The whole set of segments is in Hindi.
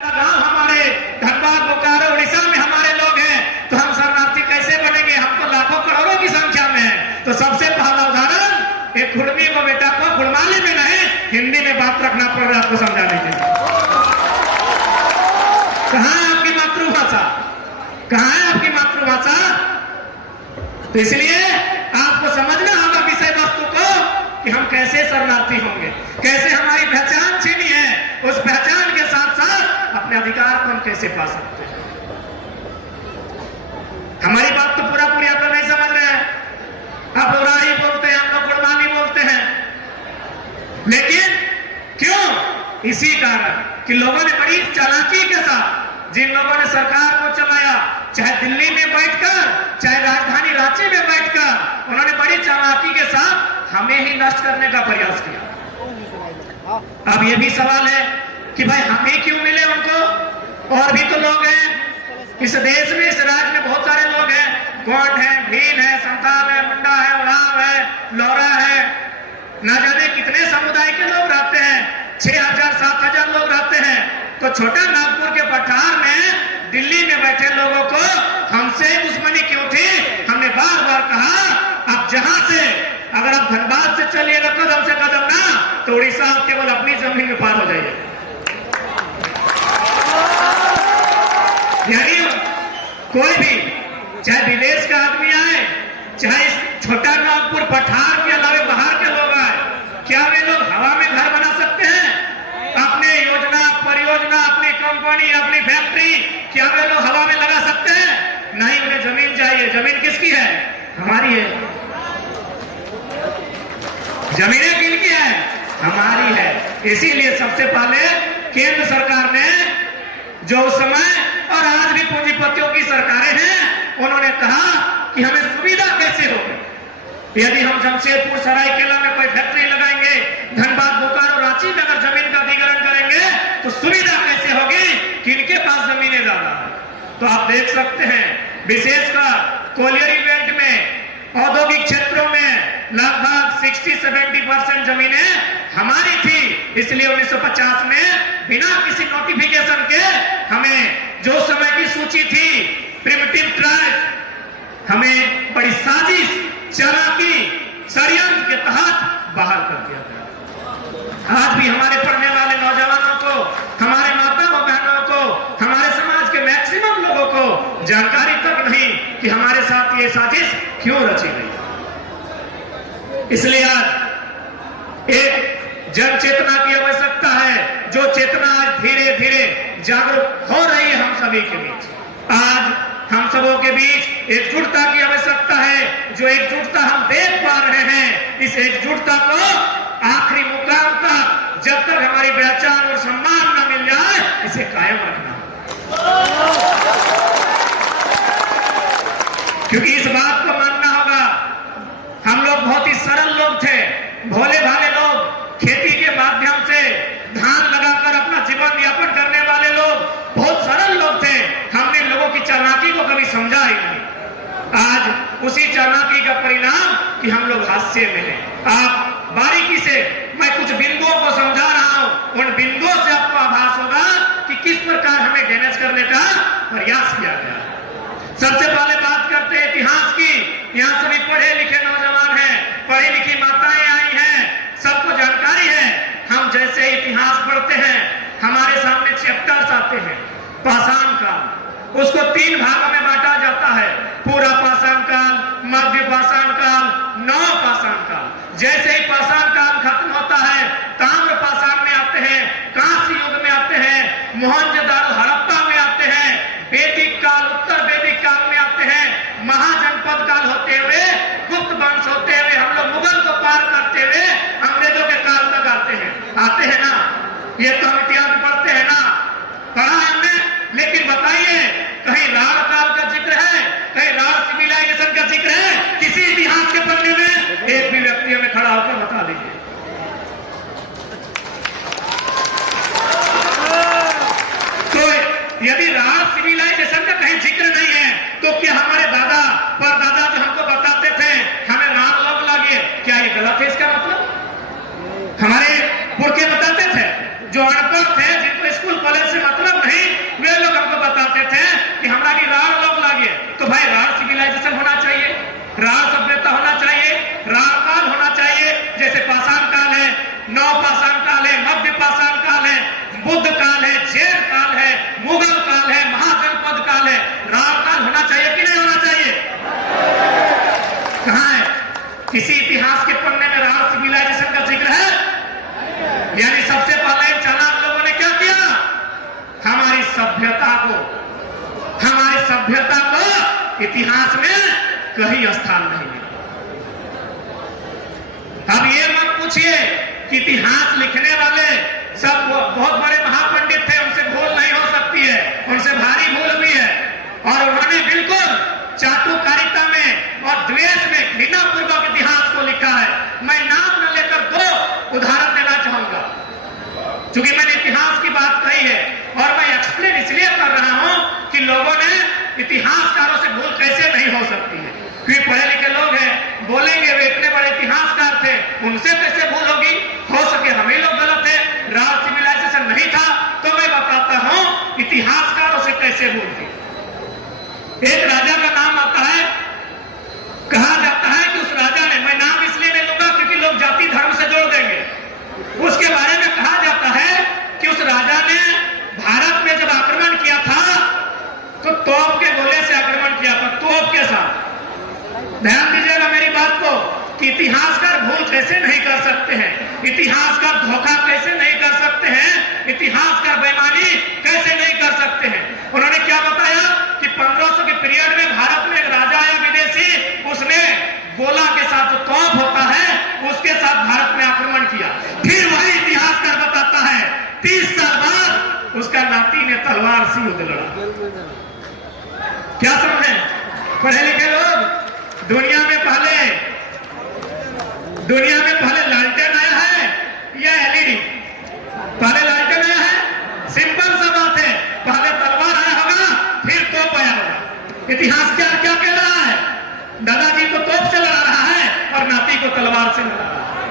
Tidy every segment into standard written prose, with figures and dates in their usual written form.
गांव हमारे धनबाद बोकारो उड़ीसा में हमारे लोग हैं, तो हम शरणार्थी कैसे बनेंगे? हम तो लाखों करोड़ों की संख्या में हैं। तो सबसे पहला उदाहरण, एक खुरमी को बेटा को खुड़माली में नहीं हिंदी में बात रखना पड़ रहा है आपको समझाने के लिए। कहाँ है आपकी मातृभाषा? कहाँ है आपकी मातृभाषा? तो इसलिए आपको समझना होगा विषय वस्तु को कि हम कैसे शरणार्थी होंगे, कैसे हमारी पहचान छीनी है, उस पहचान के साथ साथ अपने अधिकार को हम कैसे पा सकते हैं। हमारी बात तो पूरा पूरी आप लोग नहीं समझ रहे हैं। आप लोग राही बोलते हैं, हम लोग कुर्बानी बोलते हैं, लेकिन क्यों? इसी कारण कि लोगों ने बड़ी चालाकी के साथ, जिन लोगों ने सरकार को चलाया, चाहे दिल्ली में बैठकर, चाहे राजधानी रांची में बैठकर, उन्होंने बड़ी चालाकी के साथ हमें ही नष्ट करने का प्रयास किया। अब ये भी सवाल है कि भाई हमें क्यों मिले उनको? और भी तो लोग हैं इस देश में, इस राज्य में बहुत सारे लोग हैं, गोंड है, भील है, संताल है, मुंडा है, उरांव है, लोहरा है, ना जाने कितने समुदाय के लोग रहते हैं, 6000 7000 लोग रहते हैं। तो छोटा नागपुर के पठार में दिल्ली में बैठे लोगों को हमसे दुश्मनी क्यों थी? हमने बार बार कहा अब जहां से अगर आप धनबाद से चलिएगा कदम से कदम ना, तो उड़ीसा आप केवल अपनी जमीन में पार हो जाइए। यानी कोई भी, चाहे विदेश का आदमी आए, चाहे इस छोटा नागपुर पठार के अलावा बाहर के लोग आए, क्या वे लोग हवा में घर बना सकते हैं? अपने योजना परियोजना, अपनी कंपनी, अपनी फैक्ट्री, क्या वे लोग हवा में लगा सकते हैं? नहीं, उन्हें जमीन चाहिए। जमीन किसकी है? हमारी है। जमीनें किनकी है? हमारी है। इसीलिए सबसे पहले केंद्र सरकार ने, जो उस समय और आज भी पूंजीपतियों की सरकारें हैं, उन्होंने कहा कि हमें सुविधा कैसे होगी। यदि हम जमशेदपुर सरायकेला में कोई फैक्ट्री लगाएंगे, धनबाद बोकारो रांची में अगर जमीन का अधिग्रहण करेंगे, तो सुविधा कैसे होगी? किनके पास जमीनें ज्यादा है? तो आप देख सकते हैं विशेषकर कोलियरी बेल्ट में, औद्योगिक क्षेत्रों में लगभग 60-70% जमीनें हमारी थी। इसलिए 1950 में बिना किसी नोटिफिकेशन के हमें जो समय की सूची थी प्रिमिटिव ट्राइब, हमें बड़ी साजिश, चालाकी, षड्यंत्र के तहत बाहर कर दिया गया। आज भी हमारे पढ़ने वाले नौजवानों को, हमारे माता व बहनों को, हमारे समाज के मैक्सिमम लोगों को जानकारी तक नहीं कि हमारे साथ ये साजिश क्यों रची गई। इसलिए आज एक जन चेतना की आवश्यकता है, जो चेतना आज धीरे धीरे जागरूक हो रही है हम सभी के बीच। आज हम सबों के बीच एकजुटता की आवश्यकता है। जो एकजुटता हम देख पा रहे हैं, इस एकजुटता को आखिरी मुकाम तक, जब तक हमारी पहचान और सम्मान न मिल जाए, इसे कायम रखना। क्योंकि इस बात को मानना होगा, हम लोग बहुत ही सरल लोग थे, भोले भाले लोग, खेती के माध्यम से धान लगाकर अपना जीवन यापन करने वाले लोग, बहुत सरल लोग थे। हमने लोगों की चालाकी को कभी समझा ही नहीं। आज उसी चालाकी का परिणाम कि हम लोग हादसे में हैं। आप बारीकी से, मैं कुछ बिंदुओं को समझा रहा हूं, उन बिंदुओं से आपको आभास होगा कि किस प्रकार हमें डैमेज करने का प्रयास किया गया। सबसे पहले बात करते हैं इतिहास की। यहाँ सभी पढ़े लिखे नौजवान हैं, पढ़ी लिखी माताएं आई हैं, सबको जानकारी है। हम जैसे इतिहास पढ़ते हैं, हमारे सामने चैप्टर्स आते हैं। पाषाण काल, उसको 3 भागों में बांटा जाता है, पूरा पाषाण काल, मध्य पाषाण काल, नव पाषाण काल। जैसे ही पाषाण काल खत्म होता है, ताम्र पाषाण में आते हैं, कांस्य युग में आते हैं, मोहनजोदारो हड़प्पा में आते हैं, वैदिक काल, उत्तर वैदिक काल में आते हैं, महाजनपद काल होते हुए, गुप्त वंश होते हुए, हम लोग मुगल को पार करते हुए अंग्रेजों के काल तक आते हैं ना। ये तो हम इतिहास पढ़ते हैं ना, पढ़ा हमने। लेकिन बताइए, कहीं राण काल का जिक्र है, कहीं राण सिविलाइजेशन का जिक्र है किसी इतिहास के पन्ने में? एक भी व्यक्ति हमें खड़ा होकर बता दीजिए। तो यदि राण सिविलाइजेशन का कहीं जिक्र नहीं है, तो क्या हमारे दादा परदादा जो हमको बताते थे हमें राण लोग लगे, क्या ये गलत है? इसका मतलब हमारे पुरखे बताते थे, जो अनपढ़ थे, जिनको स्कूल कॉलेज से मतलब नहीं, हमारी सभ्यता को इतिहास में कहीं स्थान नहीं मिला। अब ये मत पूछिए कि इतिहास लिखने वाले सब बहुत बड़े महापंडित थे, उनसे भूल नहीं हो सकती है, उनसे भारी भूल भी है, और उन्होंने बिल्कुल चाटुकारिता में और द्वेष में घृणा पूर्वक इतिहास को लिखा है। मैं नाम न लेकर दो उदाहरण देना चाहूंगा, क्योंकि मैंने इतिहास की बात कही है और मैं एक्सप्लेन इसलिए कर रहा हूं कि लोगों ने इतिहासकारों से भूल कैसे नहीं हो सकती है, क्योंकि पढ़े लिखे लोग हैं, बोलेंगे वे इतने बड़े इतिहासकार थे, उनसे कैसे भूल होगी, हो सके हम ही लोग गलत है, राज सिविलाइजेशन नहीं था, तो मैं बताता हूं इतिहासकारों से कैसे भूल थी। एक राजा का नाम आता है, कहा जाता है कि उस राजा ने, मैं नाम इसलिए नहीं लूंगा क्योंकि लोग जाति धर्म से जोड़ देंगे, उसके बारे में कहा जाता है कि उस राजा ने भारत में जब आक्रमण किया था तो तोप के गोले से आक्रमण किया था, तोप के साथ। ध्यान दीजिएगा मेरी बात को कि इतिहासकार भूल कैसे नहीं कर सकते हैं, इतिहासकार धोखा कैसे नहीं कर सकते हैं, इतिहासकार बेईमानी कैसे नहीं कर सकते हैं। उन्होंने क्या बताया कि 1500 के पीरियड में भारत में एक राजा आया विदेशी, उसने गोला के साथ जो तोप होता है उसके साथ भारत में आक्रमण किया। फिर वही इतिहासकार बताता है 30 साल बाद उसका नाती ने तलवार से युद्ध लड़ा। क्या समझे पढ़े लिखे लोग? दुनिया में पहले लालटेन आया है या एलईडी? पहले लालटेन आया है, सिंपल सा बात है, पहले तलवार आया होगा फिर तोप आया होगा। इतिहास क्या क्या कह रहा है? दादाजी को तोप से लड़ा रहा है और नाती को तलवार से लड़ा रहा है।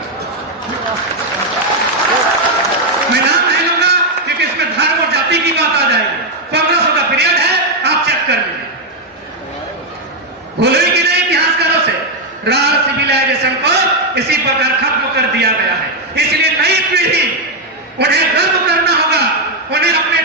मैं नाम नहीं लूंगा क्योंकि इसमें धर्म और जाति की बात आ जाएगी। 1500 का पीरियड है, आप चेक कर लीजिए। भूल हुई कि नहीं इतिहासकारों से? राज सिविलाइजेशन को इसी प्रकार खत्म कर दिया गया है। इसलिए नई पीढ़ी, उन्हें गर्व करना होगा, उन्हें अपने